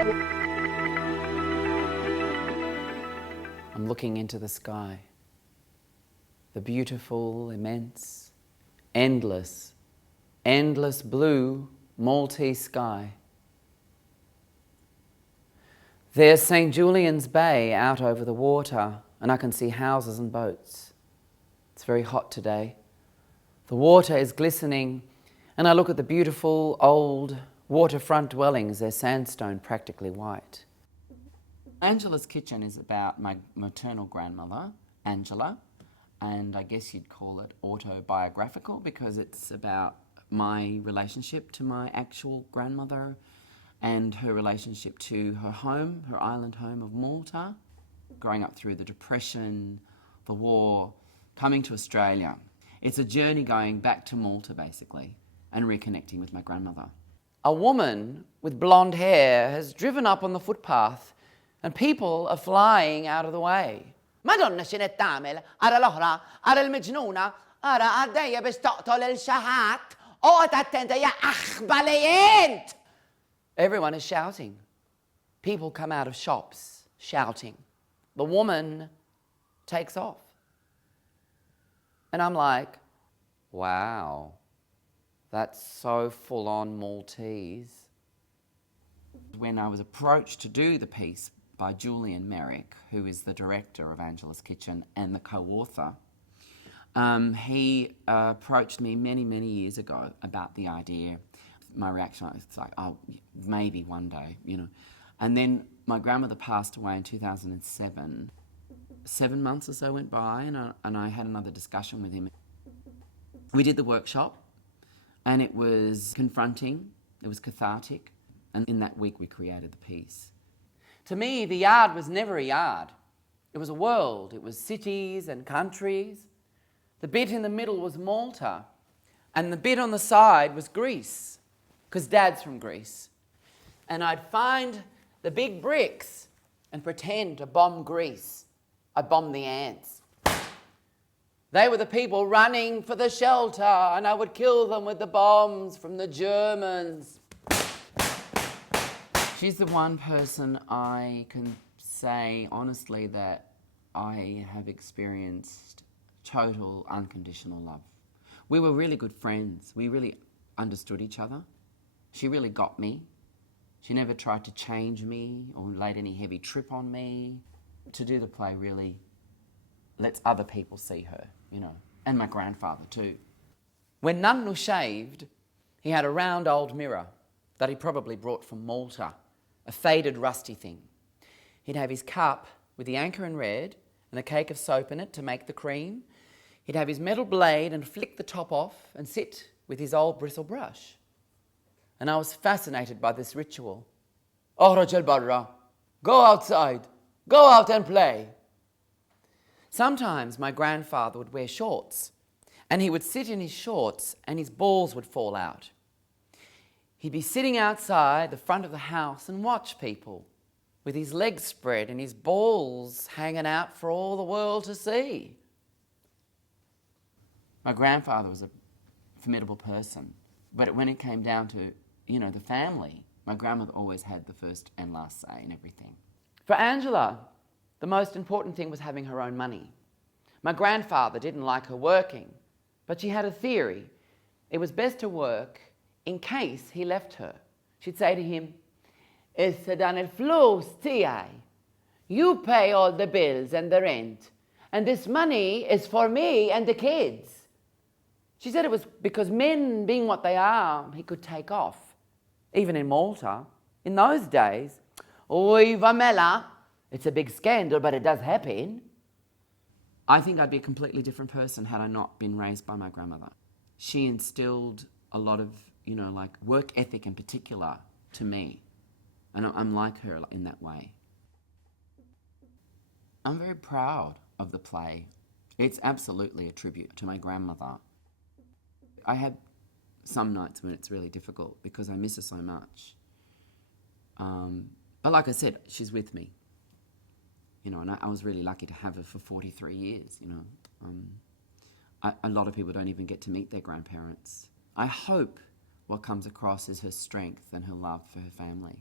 I'm looking into the sky, the beautiful, immense, endless, endless blue Maltese sky. There's St. Julian's Bay out over the water, and I can see houses and boats. It's very hot today. The water is glistening, and I look at the beautiful old waterfront dwellings. They're sandstone, practically white. Angela's Kitchen is about my maternal grandmother, Angela, and I guess you'd call it autobiographical because it's about my relationship to my actual grandmother and her relationship to her home, her island home of Malta, growing up through the Depression, the war, coming to Australia. It's a journey going back to Malta, basically, and reconnecting with my grandmother. A woman with blonde hair has driven up on the footpath and people are flying out of the way. Madonna x'inhet tagħmel, ara l-oħra, ara l-miġnuna, ara għaddejja biex toqtol il-xaħat, oqgħod attenta ja aħbalejent! Everyone is shouting. People come out of shops shouting. The woman takes off. And I'm like, wow, that's so full-on Maltese. When I was approached to do the piece by Julian Merrick, who is the director of Angela's Kitchen and the co-author, he approached me many, many years ago about the idea. My reaction was like, oh, maybe one day, you know. And then my grandmother passed away in 2007. 7 months or so went by and I had another discussion with him. We did the workshop and it was confronting, it was cathartic, and in that week we created the piece. To me, the yard was never a yard. It was a world. It was cities and countries. The bit in the middle was Malta and the bit on the side was Greece, because Dad's from Greece. And I'd find the big bricks and pretend to bomb Greece. I'd bomb the ants. They were the people running for the shelter, and I would kill them with the bombs from the Germans. She's the one person I can say honestly that I have experienced total unconditional love. We were really good friends. We really understood each other. She really got me. She never tried to change me or laid any heavy trip on me. To do the play really lets other people see her, you know, and my grandfather too. When Nunnu shaved, he had a round old mirror that he probably brought from Malta, a faded rusty thing. He'd have his cup with the anchor in red and a cake of soap in it to make the cream. He'd have his metal blade and flick the top off and sit with his old bristle brush. And I was fascinated by this ritual. Oħroġ il-barra, go outside, go out and play. Sometimes my grandfather would wear shorts and he would sit in his shorts and his balls would fall out. He'd be sitting outside the front of the house and watch people with his legs spread and his balls hanging out for all the world to see. My grandfather was a formidable person, but when it came down to, you know, the family, my grandmother always had the first and last say in everything. For Angela, the most important thing was having her own money. My grandfather didn't like her working, but she had a theory. It was best to work in case he left her. She'd say to him, "Issa dan il-flus tiegħi. You pay all the bills and the rent, and this money is for me and the kids." She said it was because men, being what they are, he could take off. Even in Malta, in those days, "Oi, Vamela, it's a big scandal, but it does happen." I think I'd be a completely different person had I not been raised by my grandmother. She instilled a lot of, you know, like work ethic in particular to me. And I'm like her in that way. I'm very proud of the play. It's absolutely a tribute to my grandmother. I have some nights when it's really difficult because I miss her so much. But like I said, she's with me. You know, and I was really lucky to have her for 43 years, you know. A lot of people don't even get to meet their grandparents. I hope what comes across is her strength and her love for her family.